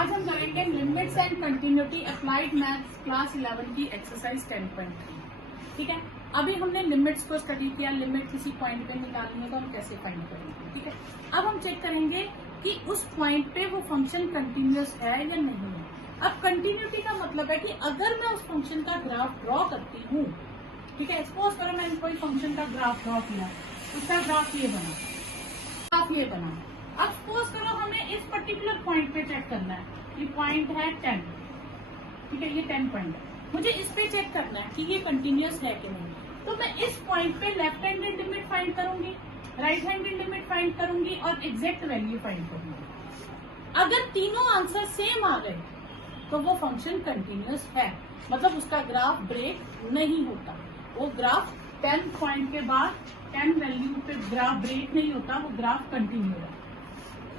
आज हम करेंगे limits and continuity applied maths class 11 की एक्सरसाइज 10.3। ठीक है, अभी हमने लिमिट्स को स्टडी किया, लिमिट किसी पॉइंट पे निकालनी है तो हम कैसे फाइंड करेंगे। ठीक है, अब हम चेक करेंगे कि उस पॉइंट पे वो फंक्शन कंटिन्यूअस है या नहीं है। अब कंटिन्यूटी का मतलब है कि अगर मैं उस फंक्शन का ग्राफ ड्रॉ करती हूँ, ठीक है, सपोज करो मैंने कोई फंक्शन का ग्राफ ड्रॉ किया, उसका ग्राफ ये बना, ग्राफ ये बना। अब सपोज करो हमें इस पर्टिकुलर पॉइंट पे चेक करना है, ये पॉइंट है 10, ठीक है, ये 10 पॉइंट है, मुझे इस पे चेक करना है कि ये कंटिन्यूअस है कि नहीं। तो मैं इस पॉइंट पे लेफ्ट हैंडेड लिमिट फाइंड करूंगी, राइट हैंडेड लिमिट फाइंड करूंगी और एग्जैक्ट वैल्यू फाइंड करूंगी। अगर तीनों आंसर सेम आ गए तो वो फंक्शन कंटिन्यूअस है, मतलब उसका ग्राफ ब्रेक नहीं होता। वो ग्राफ 10 पॉइंट के बाद 10 वैल्यू पे ग्राफ ब्रेक नहीं होता, वो ग्राफ कंटिन्यू है।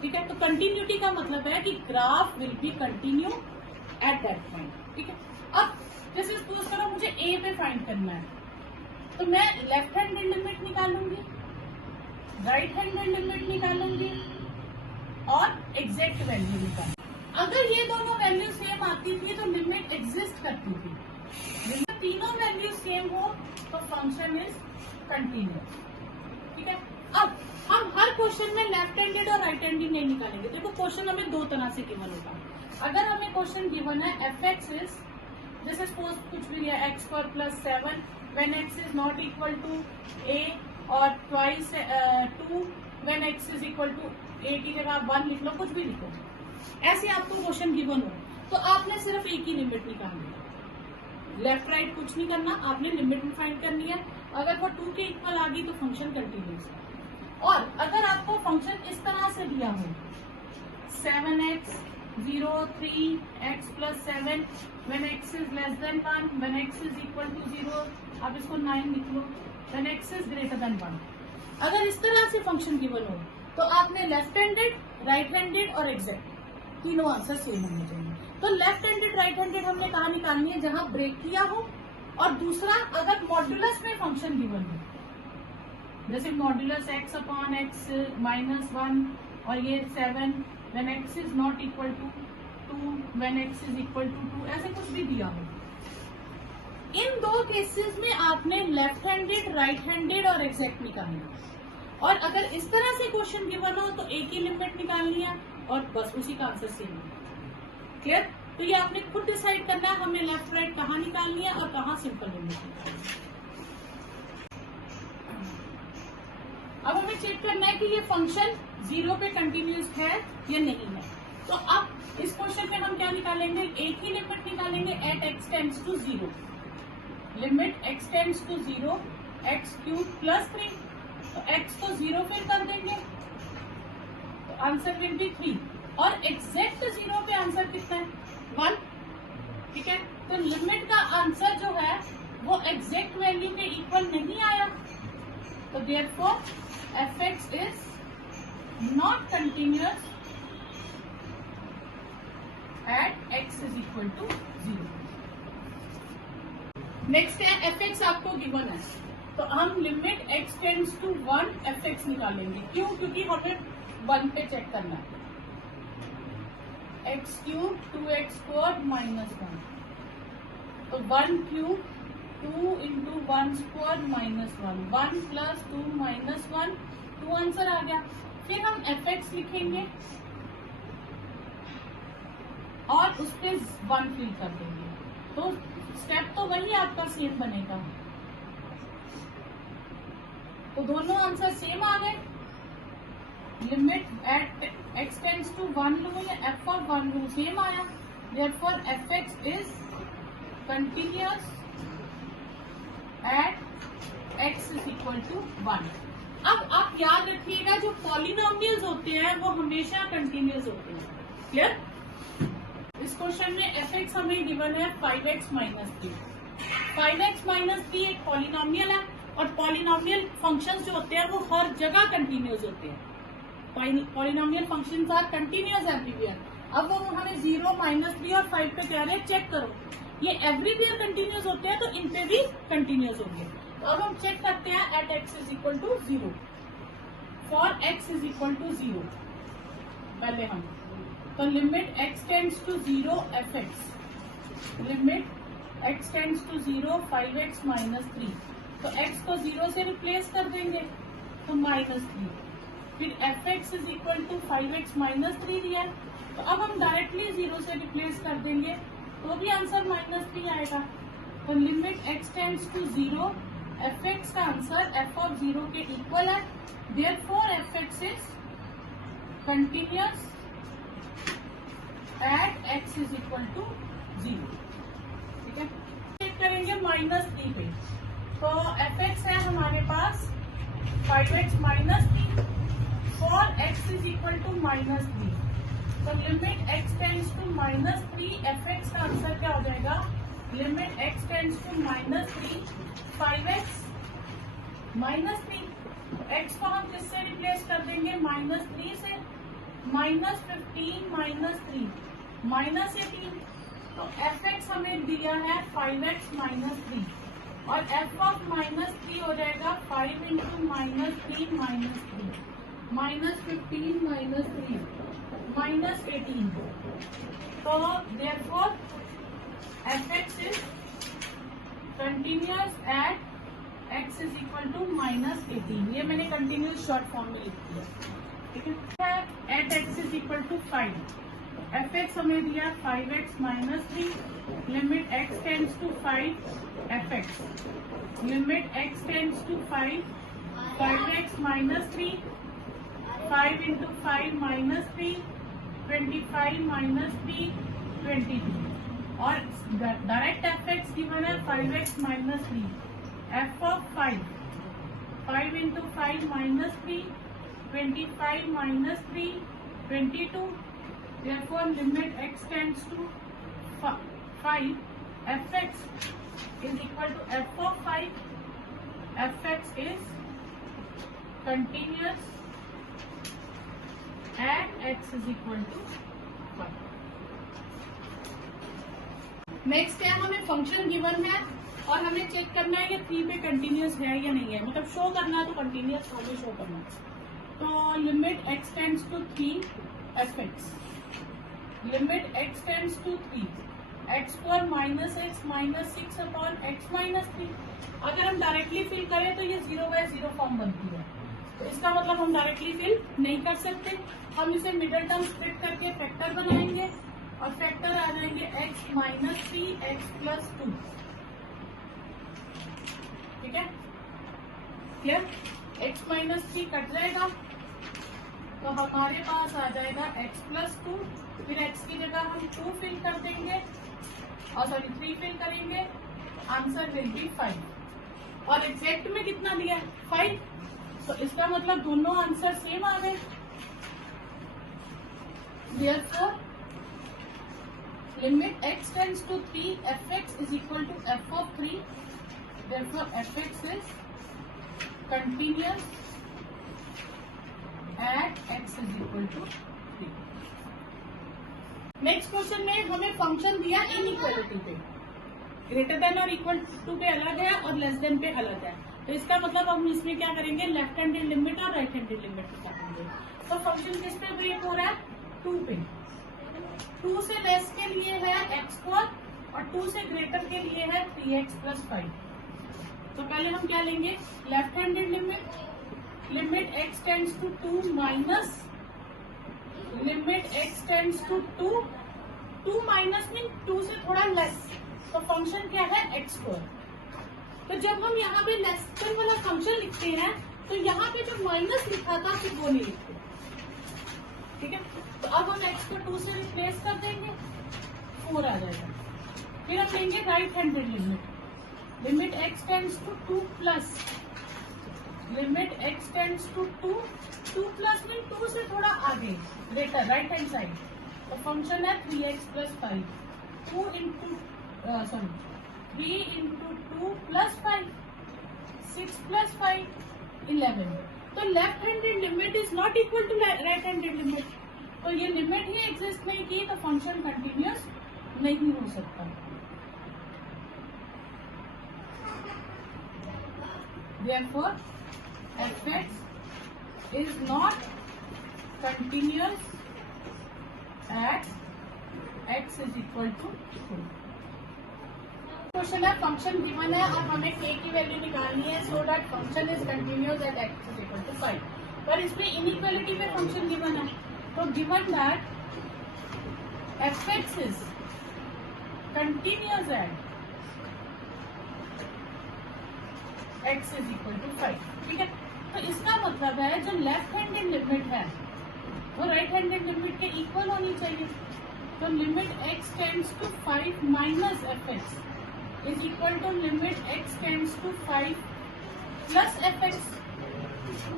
ठीक है, तो कंटिन्यूटी का मतलब है कि graph will be continue at that point. ठीक है, अब जैसे सपोज करो मुझे ए पे फाइंड करना है, तो मैं लेफ्ट हैंडेड लिमिट निकालूंगी, राइट हैंडेड लिमिट निकालूंगी और एग्जैक्ट वैल्यू निकालूंगी। अगर ये दोनों वैल्यू सेम आती थी तो लिमिट एग्जिस्ट करती थी, जब तीनों वैल्यू सेम हो तो फंक्शन इज कंटिन्यूअस। ठीक है, अब हम हर क्वेश्चन में लेफ्ट हैंडेड और राइट हैंडेड नहीं निकालेंगे। देखो क्वेश्चन हमें दो तरह से गिवन होता है। अगर हमें क्वेश्चन गिवन है एफ एक्स इज, जैसे सपोज कुछ भी दिया X square plus 7 when X is not equal to A और twice 2 when X is equal to A की जगह आप 1 लिख लो, कुछ भी लिखो। ऐसे आपको क्वेश्चन गिवन हो तो आपने सिर्फ एक ही लिमिट निकालनी है, लेफ्ट राइट कुछ नहीं करना, आपने लिमिट में फाइंड करनी है। अगर वो 2 के इक्वल आ गई तो फंक्शन कंटिन्यूअस है। और अगर आपको फंक्शन इस तरह से दिया हो 7x 0 3x plus 7 when x is less than 1 when x is equal to 0, आप इसको 9 लिख लो, when x is greater than 1। अगर इस तरह से फंक्शन गिवन हो तो आपने लेफ्ट हैंडेड, राइट हैंडेड और एग्जैक्ट तीनों आंसर सेम होने चाहिए। तो लेफ्ट हैंडेड, राइट हैंडेड हमने कहा निकालनी है जहां ब्रेक किया हो, और दूसरा अगर मॉड्यूलस में फंक्शन गिवन हो, जैसे modulus x upon x minus 1 और ये 7 when x is not equal to 2 when x is equal to 2, ऐसे कुछ भी दिया हो। इन दो केसेस में आपने लेफ्ट हैंडेड, राइट हैंडेड और एग्जैक्ट निकालना है। और अगर इस तरह से क्वेश्चन गिवन हो तो एक ही लिमिट निकालनी है और बस उसी का आंसर सेम है। क्लियर? तो ये आपने खुद डिसाइड करना है हमें लेफ्ट राइट कहाँ निकालनी है और कहाँ सिंपल लिमिट निकालनी है। अब हमें चेक करना है कि ये फंक्शन 0 पे कंटिन्यूअस है या नहीं है। तो अब इस क्वेश्चन में हम क्या निकालेंगे, एक ही लिमिट निकालेंगे at x tends to 0, limit x tends to 0 x cube plus 3, तो x को 0 फिर कर देंगे तो आंसर विल बी 3, और एग्जैक्ट 0 पे आंसर कितना है 1। ठीक है, तो लिमिट का आंसर जो है वो एग्जैक्ट वैल्यू के इक्वल नहीं आया, तो therefore fx is not continuous at x is equal to 0। Next है fx आपको गिवन है, तो हम limit x tends to 1 fx निकालेंगे। क्यों? क्योंकि हमें 1 पे चेक करना है। x cube 2x square minus 1, तो 1 cube 2 into 1 square minus 1, 1 plus 2 minus 1, 2 answer आ गया। फिर हम fx लिखेंगे और उस पे 1 फिल कर देंगे, तो स्टेप तो वही आपका सेम बनेगा, तो दोनों आंसर सेम आ गए। Limit at x tends to 1 लूं या f और 1 लूं, सेम आया, therefore fx is continuous at x is equal to 1। अब आप याद रखिएगा जो पॉलिनोमियल्स होते हैं वो हमेशा कंटिन्यूअस होते हैं। क्लियर? इस क्वेश्चन में fx हमें गिवन है 5x माइनस 3। 5x माइनस 3 एक पॉलिनोमियल है, और पॉलिनोमियल फंक्शंस जो होते हैं वो हर जगह कंटिन्यूअस होते हैं। Polynomial functions are continuous everywhere. अब वो हमें 0 माइनस 3 और 5 पे कह रहे हैं चेक करो, ये एवरीवेयर कंटिन्यूअस होते हैं तो इन पे भी कंटिन्यूअस होंगे। तो अब हम चेक करते हैं at x is equal to 0, for x is equal to 0 पहले हम तो limit x tends to 0 fx, limit x tends to 0 5x minus 3, तो x को 0 से रिप्लेस कर देंगे तो माइनस 3, फिर fx is equal to 5x minus 3 दिया है, तो अब हम डायरेक्टली 0 से रिप्लेस कर देंगे तो भी आंसर माइनस 3 आएगा। तो limit x tends to 0 fx का आंसर f ऑफ 0 के इक्वल है, therefore fx is continuous at x is equal to 0। ठीक है, चेक करेंगे माइनस 3 पे, तो fx है हमारे पास 5x minus 3 for x is equal to minus 3, तो limit x tends to minus 3 fx का आंसर क्या हो जाएगा, limit x tends to minus 3 5x minus 3, x को हम किससे रिप्लेस कर देंगे माइनस 3 से, माइनस 15 माइनस 3 माइनस 18, तो fx हमें दिया है 5x माइनस 3 और f ऑफ माइनस 3 हो जाएगा 5 into minus 3 minus 3 minus 15 minus 3 minus 18, तो therefore fx is continuous at x is equal to minus 18, ये मैंने कंटिन्यूअस शॉर्ट फॉर्म में लिख दिया। ठीक है, at x is equal to 5, fx हमें दिया 5x minus 3, limit x tends to 5 fx, limit x tends to 5 5x minus 3 5 into 5 minus 3 25 minus 3 22, और डायरेक्ट fx गिवन है 5x minus 3, f of 5 into 5 minus 3 25 minus 3 22, therefore limit x tends to 5 fx is equal to f of 5, fx is continuous at x is equal to 5। Next है हमें function given है और हमें check करना है कि 3 पे कंटिन्यूअस है या नहीं है, मतलब शो करना है तो कंटिन्यूअस हमें शो करना है। तो limit x tends to 3 fx, limit x tends to 3 x square minus x minus 6 upon x minus 3, अगर हम डायरेक्टली फिल करें तो ये 0/0 फॉर्म बनती है, तो इसका मतलब हम डायरेक्टली फिल नहीं कर सकते, हम इसे मिडिल टर्म स्प्लिट करके फैक्टर बनाएंगे और फैक्टर आ जाएंगे x माइनस 3 x प्लस 2। ठीक है, क्लियर, x माइनस 3 कट जाएगा तो हमारे पास आ जाएगा x प्लस 2, फिर x की जगह हम 2 फिल कर देंगे और 3 फिल करेंगे, आंसर विल बी 5, और एग्जैक्ट में कितना दिया है 5, तो इसका मतलब दोनों आंसर सेम आ गए। Therefore limit x tends to 3 fx is equal to f of 3, therefore fx is continuous at x is equal to 3। Next question में हमें फंक्शन दिया इनइक्वालिटी पे, ग्रेटर देन और इक्वल टू पे अलग है और लेस देन पे अलग है, तो इसका मतलब हम इसमें क्या करेंगे, लेफ्ट हैंडेड लिमिट और राइट हैंडेड लिमिट करेंगे। तो फंक्शन किस पे ब्रेक हो रहा है, 2 पे, 2 से लेस के लिए है x स्क्वायर और 2 से ग्रेटर के लिए है 3x प्लस 5। तो पहले हम क्या लेंगे, left handed limit, limit x tends to 2 minus limit x tends to 2 minus mean 2 से थोड़ा लेस, तो फंक्शन क्या है x स्क्वायर। तो जब हम यहाँ पे लेस देन वाला फंक्शन लिखते हैं तो यहाँ पे जो माइनस लिखा था फिर वो नहीं लिखते। ठीक है, तो अब हम x को 2 से रिप्लेस कर देंगे, 4 आ जाएगा। फिर हम लेंगे right handed limit, limit x tends to 2 plus limit x tends to 2 plus mean 2 से थोड़ा आगे ग्रेटर राइट हैंड साइड, तो फंक्शन है 3x plus 5, 3 into 2 plus 5, 6 plus 5 11। तो left handed limit is not equal to right handed limit, तो ये limit ही exist नहीं की तो फंक्शन कंटिन्यूअस नहीं हो सकता। Therefore fx is not continuous at x is equal to 2। Question है फंक्शन गिवन है और हमें k की वैल्यू निकालनी है so that function is continuous at x is equal to 5। पर इसमें इनइक्वालिटी में फंक्शन गिवन है, तो given that fx is continuous at x is equal to 5। ठीक है, तो इसका मतलब है जो लेफ्ट हैंडेड लिमिट है वो राइट हैंडेड लिमिट के इक्वल होनी चाहिए। तो limit x tends to 5 minus fx is equal to limit x tends to 5 plus fx।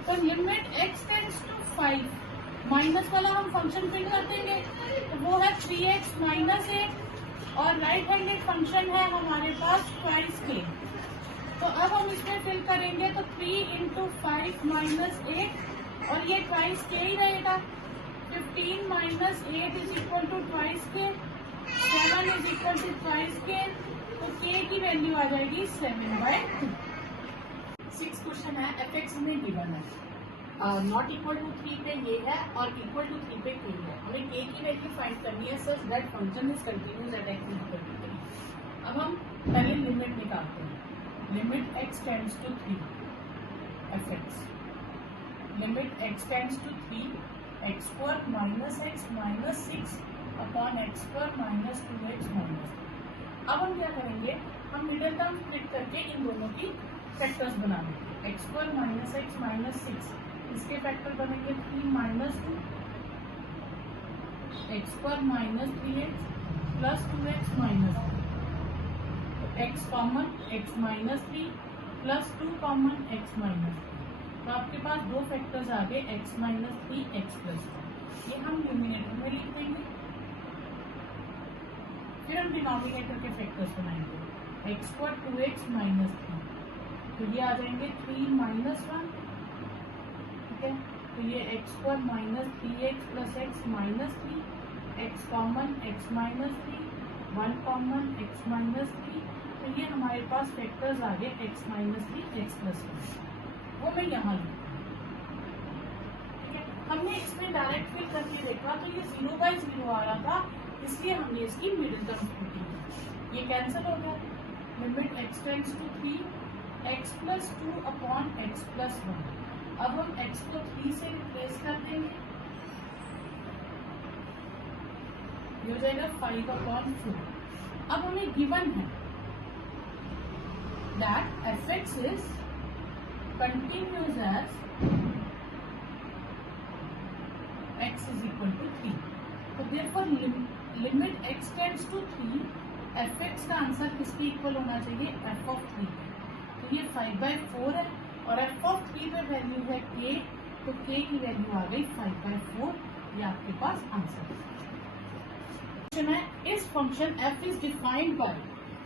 तो limit x tends to 5 minus वाला हम फंक्शन फिल कर देंगे, तो वो है 3x माइनस 8 और राइट हैंडेड फंक्शन है हमारे पास ट्वाइस k। तो अब हम इसमें फिल करेंगे तो 3 इंटू 5 माइनस 8 और ये ट्वाइस के ही रहेगा। 15 minus 8 is equal to twice के, 7 इज इक्वल टू ट्वाइस के, तो के की वैल्यू आ जाएगी 7/2। 6 क्वेश्चन है fx में गिवन है, नॉट इक्वल टू 3 पे ये है और इक्वल टू 3 पे के है। हमें के की वैल्यू फाइंड करनी है such that function is continuous at x is equal to 3। अब हम पहले लिमिट निकालते हैं। Limit x tends to 3 fx, limit x tends to 3 x square minus x minus 6 upon x square minus 2x minus. अब हम क्या करेंगे, हम मिडिल टर्म स्प्लिट करके इन दोनों की फैक्टर्स बना लेंगे। x square minus x minus 6 इसके फैक्टर बनेंगे 3 minus 2, x square minus 3x plus 2x minus 2, x common x minus 3 plus 2 common x minus 3। तो आपके पास दो फैक्टर्स आ गए x माइनस 3 x प्लस 1। ये हम न्यूमिनेटर में लिख देंगे, फिर हम डिनोमिनेटर के फैक्टर्स बनाएंगे। x स्क्वायर 2x माइनस 3, तो ये आ जाएंगे 3 माइनस 1। ठीक है, तो ये x square minus 3x plus x minus 3, x common x minus 3, 1 common x minus 3। तो ये हमारे पास फैक्टर्स आ गए x माइनस 3 x प्लस 1, वो मैं यहाँ लूँ। ठीक है, हमने इसमें डायरेक्ट फिल करके देखा तो ये 0/0 आ रहा था, इसलिए हमने इसकी मिडिल टर्म की, ये कैंसिल हो गया। Limit x tends to 3 x plus 2 upon x plus 1। अब हम x को 3 से रिप्लेस कर देंगे, ये हो जाएगा 5/4। अब हमें गिवन है that fx is continuous as x is equal to 3। तो therefore limit x tends to 3 fx का आंसर किसके इक्वल होना चाहिए, f of 3। तो ये 5/4 है और f of 3 पे वैल्यू है k, तो k की वैल्यू आ गई 5/4। ये आपके पास आंसर है। इस function f is defined by,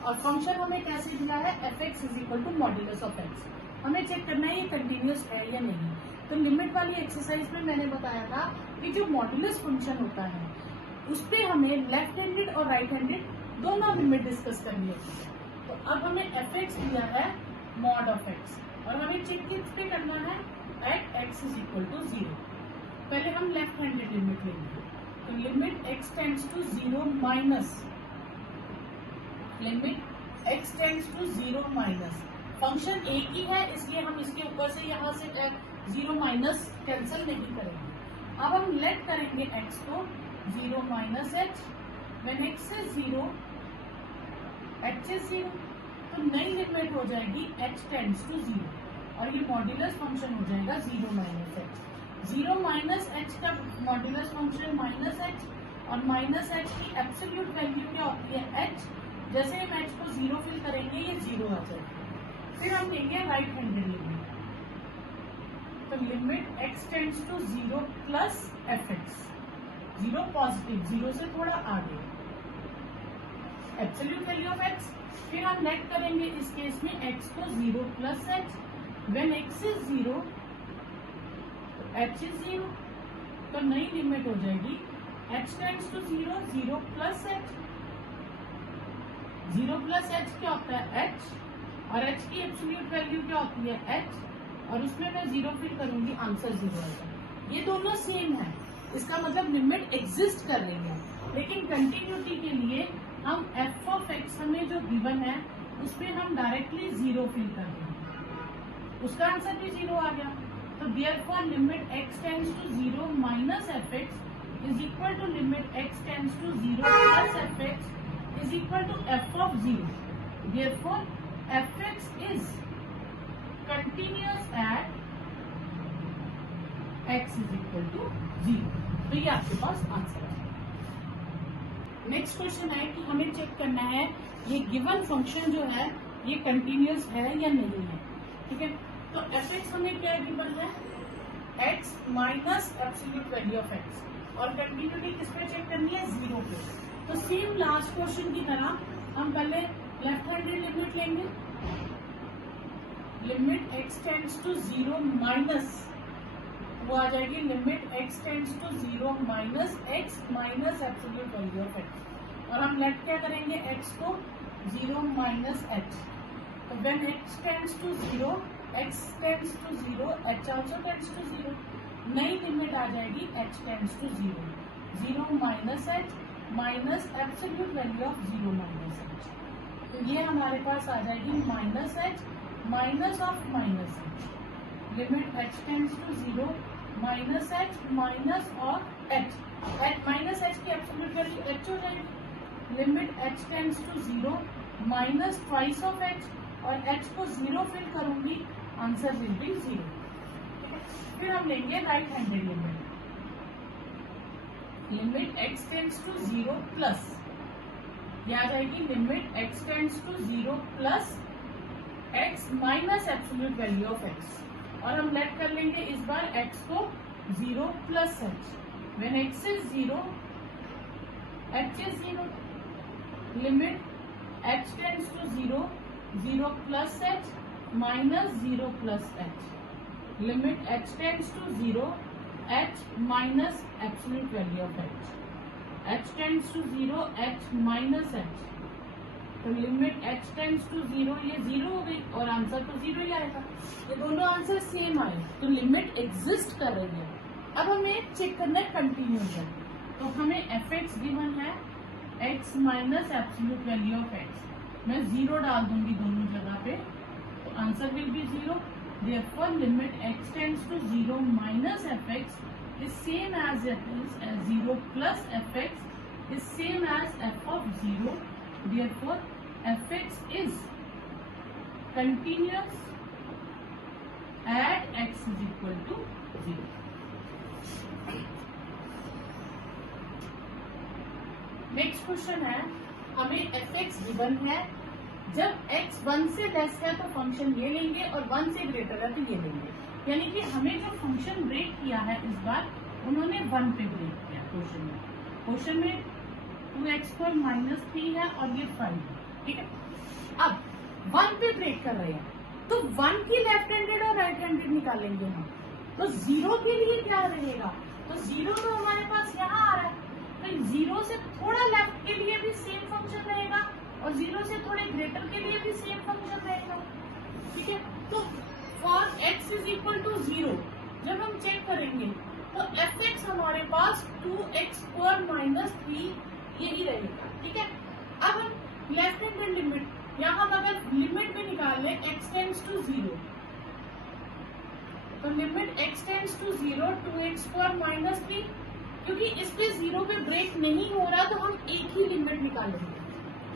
और फंक्शन हमें कैसे दिया है, fx is equal to modulus of x। हमें चेक करना है ये कंटिन्यूअस है या नहीं। तो लिमिट वाली एक्सरसाइज में मैंने बताया था कि जो मॉड्यूलस फंक्शन होता है उस पे हमें लेफ्ट हैंडेड और राइट हैंडेड दोनों लिमिट डिस्कस करनी होती है। तो अब हमें fx दिया है मॉड ऑफ x और हमें चेक किस पे करना है, at x is equal to 0। पहले हम लेफ्ट हैंडेड लिमिट लेंगे, तो limit x tends to 0 minus, limit x tends to 0 minus, function एक ही है इसलिए हम इसके ऊपर से यहाँ से 0 माइनस कैंसिल नहीं करेंगे। अब हम लेट करेंगे x को 0 minus h, when x is 0 h is 0, तो नई लिमिट हो जाएगी h टेंड्स टू 0 और ये मॉड्यूलस फंक्शन हो जाएगा 0 माइनस h। 0 माइनस h का मॉड्यूलस फंक्शन माइनस h, और माइनस h की एब्सोल्यूट वैल्यू क्या होती है h। जैसे हम h को 0 फिल करेंगे ये 0 आ जाएगा। फिर हम लेंगे राइट हैंडेड लिमिट, तो limit x tends to 0 plus fx, 0 positive, 0 से थोड़ा आगे, एब्सोल्यूट वैल्यू ऑफ x। फिर हम लेट करेंगे इस केस में x को 0 plus h, when x is 0 h is 0, तो नई लिमिट हो जाएगी h tends to 0, 0 plus h। 0 plus h क्या होता है h, और h की एब्सोल्यूट वैल्यू क्या होती है h, और उसमें मैं 0 फिल करूंगी, आंसर 0 आएगा। ये दोनों सेम है, इसका मतलब लिमिट एग्जिस्ट कर रही है। लेकिन कंटिन्यूटी के लिए हम एफ ऑफ एक्स हमें जो गिवन है उस पर हम डायरेक्टली जीरो फिल कर देंगे, उसका आंसर भी जीरो आ गया। तो therefore limit x tends to zero minus f x is equal to limit x tends to zero plus f x is equal to f of zero. Therefore f x is continuous at x is equal to zero. तो ये आपके पास answer है। Next question है कि हमें check करना है ये गिवन फंक्शन जो है ये कंटिन्यूअस है या नहीं है। ठीक है, तो एफ एक्स हमें क्या गिवन है, x minus absolute value of x, और कंटिन्यूटी किस पे चेक करनी है, जीरो पे। तो सेम लास्ट क्वेश्चन की तरह हम पहले लेफ्ट हैंडेड लिमिट लेंगे, limit x tends to zero minus, वो आ जाएगी limit x tends to zero minus x minus absolute value of x, और हम लेट क्या करेंगे, एक्स को जीरो माइनस एच। तो when x tends to zero, x tends to zero, h also tends to zero, नई limit आ जाएगी h tends to zero, zero minus h minus absolute value of zero minus h. तो ये हमारे पास आ जाएगी minus h minus of minus h, limit h tends to zero minus h minus और एच, माइनस एच की absolute value h हो जाएगी, limit h tends to zero minus twice of h, और एच को जीरो फिल करूंगी, answer will be zero. फिर हम लेंगे right handed limit, limit x tends to zero plus, ये आ जाएगी limit x tends to zero plus x minus absolute value of x, और हम लेट कर लेंगे इस बार x को zero plus h, when x is zero h is zero, limit h tends to zero, zero plus h minus zero plus h, limit h tends to zero h minus absolute value of h, h tends to zero h minus h, तो limit h tends to zero, ये zero हो गई और answer तो zero ही आएगा, ये दोनों answer same आए, तो लिमिट एग्जिस्ट कर रही है। अब हमें चेक करना है कंटिन्यूस है, तो हमें एफ एक्स गिवन है x minus absolute value of x, मैं जीरो डाल दूंगी दोनों जगह पे, तो answer will be zero. Therefore limit x tends to zero minus f x is same as zero plus f x is same as f of zero. Therefore, f(x) is continuous at x is equal to 0. Next question है, हमें f(x) given है, जब x 1 से less है तो function ये लेंगे और 1 से ग्रेटर है तो ये लेंगे, यानी कि हमें जो फंक्शन ब्रेक किया है इस बार उन्होंने 1 पे ब्रेक किया। क्वेश्चन में 2x² माइनस 3 है और ये 5 है, ठीक है। अब 1 पे ब्रेक कर रहे हैं, तो 1 की लेफ्ट हैंडेड और राइट हैंडेड निकालेंगे हम, तो 0 के लिए क्या रहेगा, तो 0 तो हमारे पास यहाँ आ रहा है, तो 0 से थोड़ा लेफ्ट के लिए भी सेम फंक्शन रहेगा और 0 से थोड़े ग्रेटर के लिए भी सेम फंक्शन रहेगा, ठीक है। तो for x is equal to 0 जब हम चेक करेंगे तो f(x) हमारे पास 2x² माइनस 3 यही रहेगा, ठीक है। अब हम लेफ्ट हैंडेड लिमिट, यहाँ अगर लिमिट भी निकाल लें x टेंड्स टू 0, तो limit x tends to 0 2x² minus 3, क्योंकि इस पे 0 पे ब्रेक नहीं हो रहा तो हम एक ही लिमिट निकालेंगे,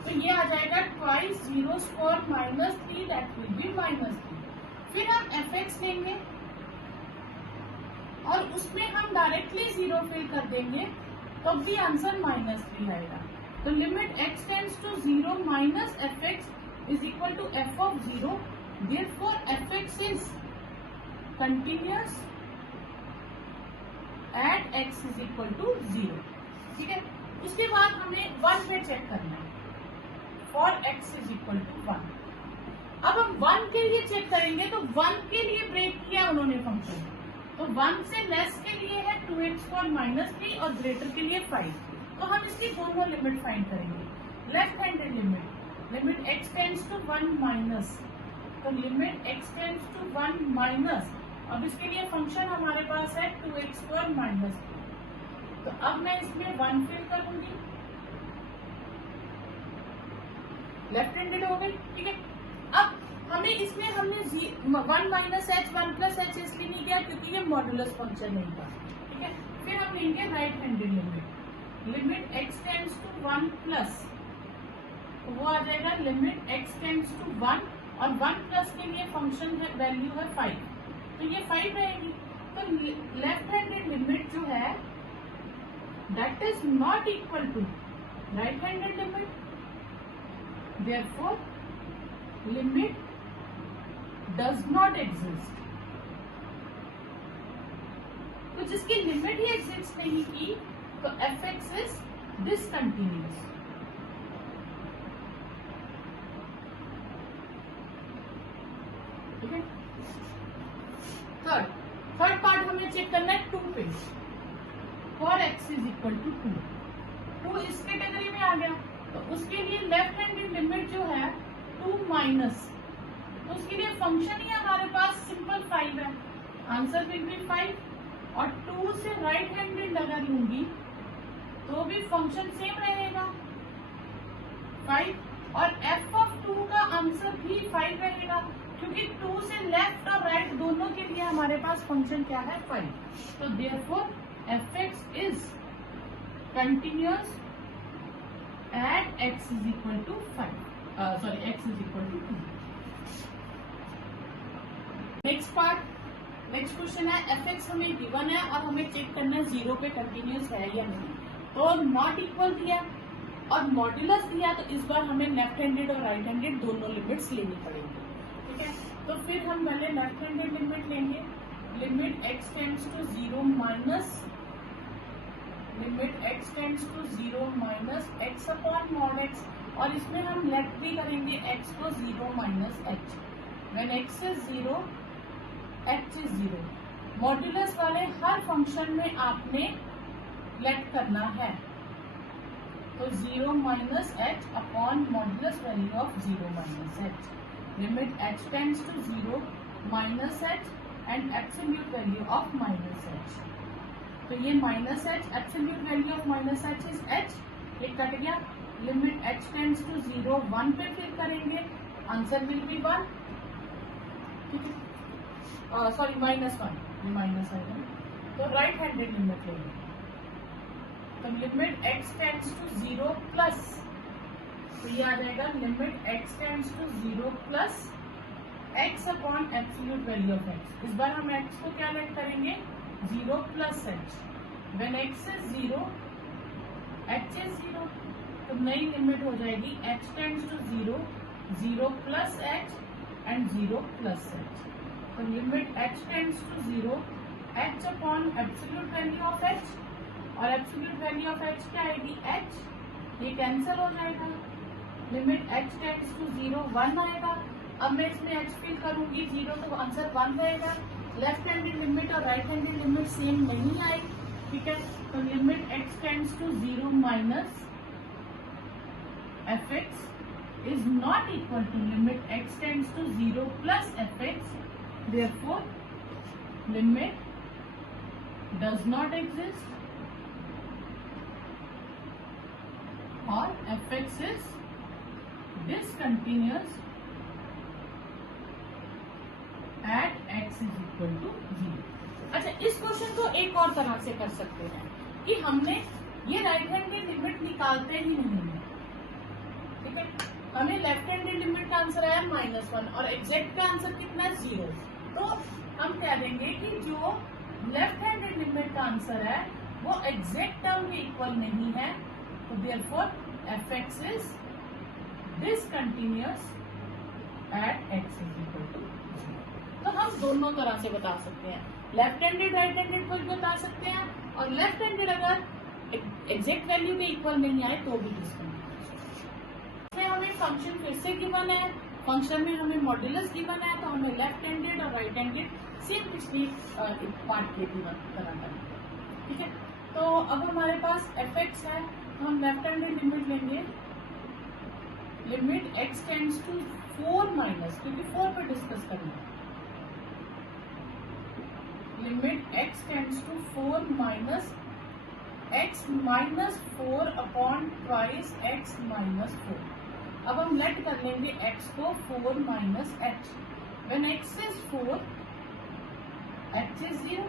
तो ये आ जाएगा twice 0² minus 3 that will be minus 3। फिर हम f(x) लेंगे और उसमें हम डायरेक्टली 0 फिल कर देंगे, तो भी आंसर माइनस 3 आएगा। तो limit x tends to 0 minus f(x) is equal to f of 0। Therefore f(x) is continuous at x is equal to 0, ठीक है। उसके बाद हमें 1 पे चेक करना है, for x is equal to 1। अब हम 1 के लिए चेक करेंगे, तो 1 के लिए ब्रेक किया उन्होंने फंक्शन, तो 1 से लेस के लिए है 2x² माइनस 3 और ग्रेटर के लिए 5, तो हम इसकी दोनों लिमिट फाइंड करेंगे। Left handed limit, limit x tends to 1 minus, तो limit x tends to 1 minus, अब इसके लिए फंक्शन हमारे पास है 2x² माइनस 3, तो अब मैं इसमें 1 फिल करूंगी, लेफ्ट हैंडेड हो गई, ठीक है। अब हमें इसमें हमने 1 माइनस एच 1 प्लस एच इसलिए नहीं किया क्योंकि ये मॉडुलस फंक्शन नहीं था, ठीक है। फिर हम लेंगे right handed limit x tends to 1 plus, तो वो आ जाएगा लिमिट x टेंड्स टू 1 और 1 प्लस के लिए फंक्शन है वैल्यू है 5, तो ये 5 रहेगी। तो लेफ्ट हैंडेड लिमिट जो है that is not equal to right handed limit, therefore limit does not exist। तो जिसकी लिमिट ही एग्जिस्ट नहीं की तो fx is discontinuous। ठीक है। थर्ड पार्ट हमें चेक करना है 2 पे, for x is equal to 2 इस कैटेगरी में आ गया, तो उसके लिए लेफ्ट हैंडेड लिमिट जो है 2 माइनस, तो उसके लिए फंक्शन ही हमारे पास सिंपल 5 है, आंसर विल बी 5। और 2 से राइट हैंडेड अगर लूंगी तो भी फंक्शन सेम रहेगा 5, और f ऑफ 2 का आंसर भी 5 रहेगा क्योंकि 2 से लेफ्ट और राइट दोनों के लिए हमारे पास फंक्शन क्या है 5। तो therefore fx is continuous at x is equal to 5, x is equal to 2। Next question है fx हमें गिवन है और हमें चेक करना है 0 पे कंटिन्यूअस है या नहीं। तो नॉट इक्वल दिया और मॉड्यूलस दिया, तो इस बार हमें लेफ्ट हैंडेड और राइट हैंडेड दोनों लिमिट्स लेनी पड़ेगी, ठीक है। तो फिर हम पहले लेफ्ट हैंडेड लिमिट लेंगे, limit x tends to 0 minus limit x tends to 0 minus x upon mod x, और इसमें हम लेफ्ट भी करेंगे x को 0 minus h, when x is 0 h is 0। Modulus वाले हर फंक्शन में आपने लेट करना है, तो 0 minus h upon modulus value of 0 minus h, limit h tends to 0 minus h and absolute value of minus h। तो ये minus h, absolute value of minus h is h, ये cut गया, limit h tends to 0 1 पे फिर करेंगे, answer will B 1, ठीक है। Sorry -1, ये माइनस आएगा, तो राइट हैंडेड लिमिट लेंगे, तो limit x tends to 0 plus, तो ये आ जाएगा limit x tends to 0 plus x upon absolute value of x। इस बार हम x को क्या लेट करेंगे 0 plus h, when x is 0 h is 0, तो नई लिमिट हो जाएगी h tends to 0 0 plus h and 0 plus h, तो limit h tends to 0 h upon absolute value of h, और एब्सोल्यूट वैल्यू ऑफ h क्या आएगी h, ये cancel हो जाएगा, लिमिट h टेंड्स टू 0 1 आएगा। अब मैं इसमें h फिल करूंगी 0, तो आंसर 1 रहेगा। लेफ्ट हैंडेड लिमिट और राइट हैंडेड लिमिट सेम नहीं आई, ठीक है। तो limit x tends to 0 minus fx is not equal to limit x tends to 0 plus fx, therefore limit does not exist और fx is discontinuous at x is equal to 0। अच्छा, इस question को एक और तरह से कर सकते हैं कि हमने ये राइट हैंडेड लिमिट निकालते ही नहीं है, ठीक है। हमें लेफ्ट हैंडेड लिमिट का आंसर आया -1 और एग्जैक्ट का आंसर कितना है 0, तो हम कह देंगे कि जो लेफ्ट हैंडेड लिमिट का आंसर है वो एग्जैक्ट टर्म के इक्वल नहीं है, तो therefore fx is discontinuous at x is equal to 0। तो हम दोनों तरह से बता सकते हैं, लेफ्ट हैंडेड राइट हैंडेड को भी बता सकते हैं, और लेफ्ट हैंडेड अगर एग्जैक्ट वैल्यू के इक्वल नहीं आए तो भी डिसकंटिन्यूअस। हमें फंक्शन फिर से गिवन है, फंक्शन में हमें मॉड्यूलस गिवन है, तो हमें लेफ्ट हैंडेड और राइट हैंडेड सेम पिछली पार्ट के तरह करना है, ठीक है। तो अब हमारे पास fx है, तो हम लेफ्ट हैंडेड लिमिट लेंगे, limit x tends to 4 minus, क्योंकि 4 पे डिस्कस करना है, limit x tends to 4 minus x minus 4 upon twice x minus 4। अब हम लेट कर लेंगे x को 4 minus h. When x is 4 h is 0,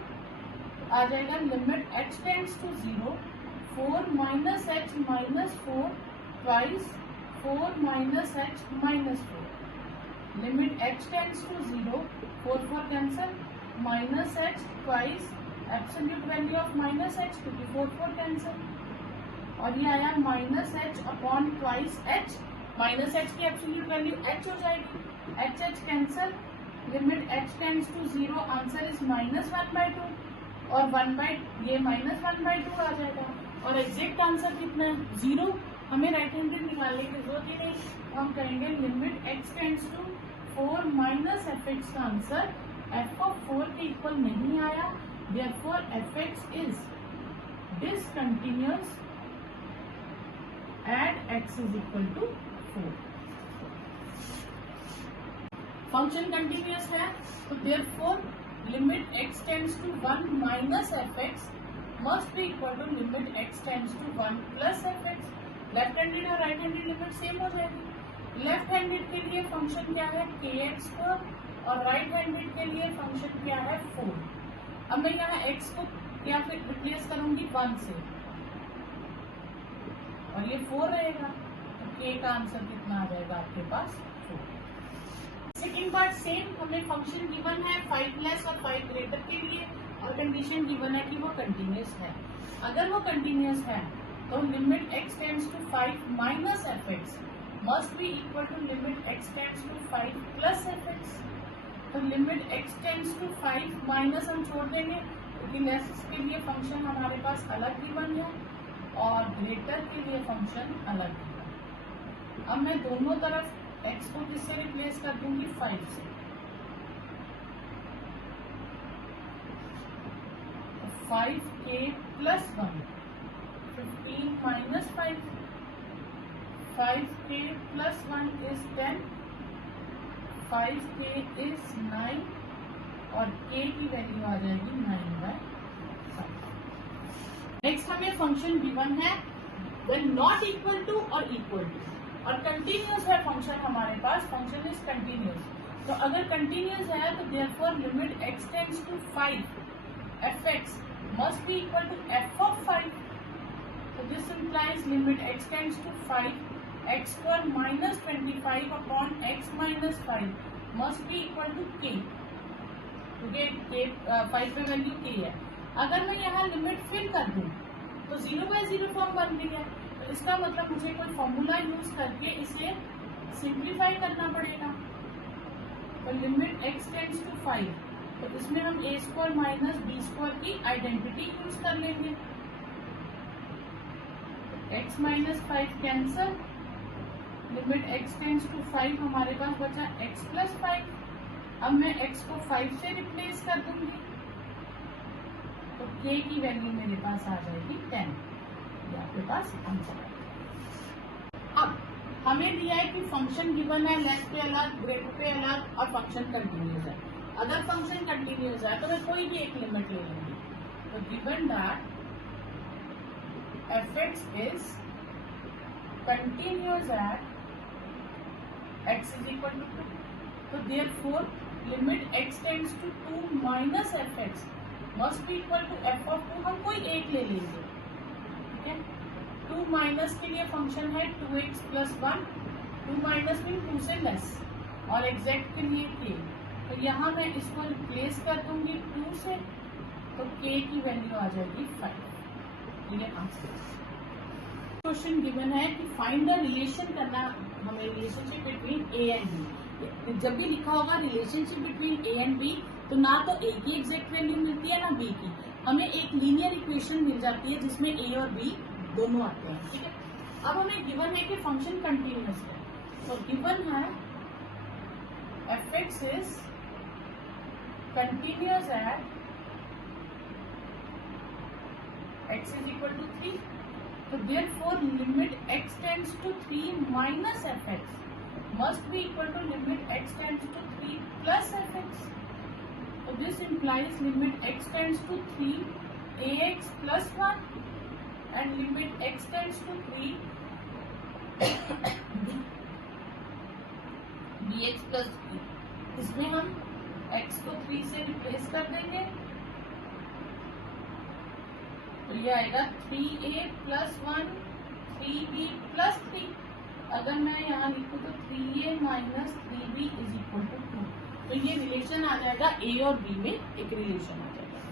आ जाएगा limit h tends to 0 4 minus h minus 4 twice 4 minus h minus 4। Limit h tends to 0 4 4 cancel minus h twice absolute value of minus h क्योंकि 4 4 कैंसल, और ये आया minus h upon twice h। Minus h की absolute value h हो जाएगी, h h cancel limit h tends to 0 answer is minus 1/2 और 1/, ये माइनस 1/2 आ जाएगा। और एग्जैक्ट आंसर कितना है 0। हमें राइट हैंडेड निकालने की जरूरत ही नहीं, हम करेंगे limit x tends to 4 minus fx का आंसर f ऑफ 4 के इक्वल नहीं आया, therefore fx is discontinuous at x is equal to 4। Function continuous है तो therefore limit x tends to 1 minus fx must be equal to limit x tends to 1 plus fx। Left handed और right handed limit same हो जाएगी। Left handed के लिए function क्या है kx4 और राइट हैंडेड के लिए फंक्शन क्या है 4। अब मैं यहाँ x को क्या फिर रिप्लेस करूंगी 1 से और ये 4 रहेगा, तो k का आंसर कितना आ जाएगा आपके पास 4। सेकेंड पार्ट सेम, हमें फंक्शन गिवन है 5 लेस और 5 ग्रेटर के लिए और कंडीशन गिवन है कि वो कंटिन्यूअस है। अगर वो कंटिन्यूअस है तो limit x tends to 5 minus fx must be equal to limit x tends to 5 plus fx। तो limit x tends to 5 minus हम छोड़ देंगे क्योंकि लेस के लिए फंक्शन हमारे पास अलग गिवन है और ग्रेटर के लिए फंक्शन अलग गिवन। अब मैं दोनों तरफ x को किससे रिप्लेस कर दूंगी 5 से। तो 5k plus 1 15 minus 5 5k plus 1 is 10 5k is 9 और k की वैल्यू आ जाएगी 9/5। नेक्स्ट हमें फंक्शन गिवन है व्हेन नॉट इक्वल टू और इक्वल टू और कंटिन्यूअस है फंक्शन हमारे पास, फंक्शन इज कंटिन्यूअस। तो अगर कंटिन्यूअस है तो therefore limit x tends to 5 fx must be equal to f of 5। तो this implies limit x tends to 5 x square minus 25 upon x minus 5 must be equal to k, क्योंकि 5 पे value k है। अगर मैं यहाँ limit fill कर दूं तो 0/0 फॉर्म बन गई है, तो इसका मतलब मुझे कोई फॉर्मूला यूज करके इसे सिंप्लीफाई करना पड़ेगा। तो लिमिट x टेंड्स टू 5, तो इसमें हम a square minus b square की आइडेंटिटी यूज कर लेंगे। x माइनस 5 कैंसल, लिमिट x टेंड्स टू 5 हमारे पास बचा x प्लस 5। अब मैं x को 5 से रिप्लेस कर दूंगी तो k की वैल्यू मेरे पास आ जाएगी 10। ये आपके पास आंसर है। अब हमें दिया है कि फंक्शन गिवन है लेस पे अलग ग्रेटर पे अलग और फंक्शन कंटिन्यूअस है। अगर फंक्शन कंटिन्यूअस है तो मैं कोई भी एक लिमिट ले लूंगी। तो given that fx is continuous at x is equal to 2, so therefore limit x tends to 2 minus fx must be equal to f of 2। हम कोई एक ले लेंगे, ठीक है। 2 माइनस के लिए फंक्शन है 2x प्लस 1, 2 माइनस मीन 2 से लेस, और एग्जैक्ट के लिए k। तो यहाँ मैं इसको रिप्लेस कर दूंगी 2 से, तो k की वैल्यू आ जाएगी 5। ये आंसर। क्वेश्चन गिवन है कि फाइंड द रिलेशन करना, हमें relationship between a and b। जब भी लिखा होगा relationship between a and b तो ना तो a की एग्जैक्ट वैल्यू मिलती है ना b की, हमें एक लीनियर इक्वेशन मिल जाती है जिसमें a और b दोनों आते हैं, ठीक है। अब हमें गिवन है कि फंक्शन कंटिन्यूअस है, तो गिवन है fx is continuous at x is equal to 3, so therefore limit x tends to 3 minus fx must be equal to limit x tends to 3 plus fx। So this implies limit x tends to 3 ax plus 1 and limit x tends to 3 bx plus 3, इसमें हम x को 3 से replace कर देंगे तो ये आएगा 3a plus 1 3b plus 3। अगर मैं यहाँ लिखूँ तो 3a minus 3b is equal to 2, तो ये रिलेशन आ जाएगा a और b में, एक रिलेशन आ जाएगा।